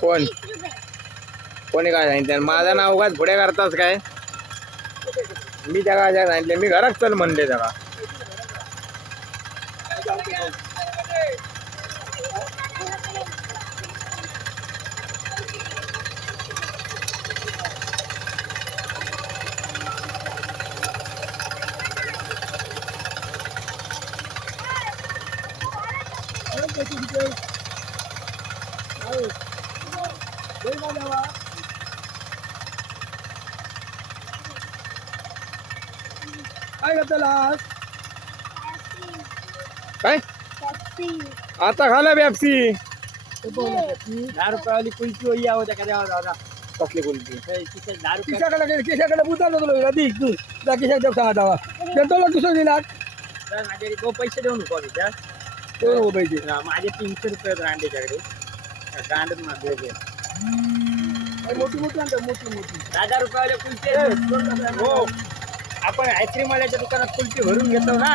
कोण कोणी काय सांगितलं माझं नाव उगाच पुढे करतास काय मी त्या काय सांगितले मी घरात चल म्हणले जगा काय करताला काय आता खाला बॅप्सी 10 रुपयावाली कुल्फी होई आवं त्या दादा कसली कुल्फी 10 रुपये केशाकडे बुजाला तुला राधी तू त्या केशाकडे सांगा दावा त्यांना कसं दिला माझे पैसे देऊ नको त्या तेवढं पाहिजे माझे 300 रुपये रांडेच्याकडे गांडच माझे मोठी मोठी आणतात मोठी मोठी 10 रुपयाला कुल्फी हो आपण आईस्क्रीम वाल्याच्या दुकानात कुल्फी भरून घेतो ना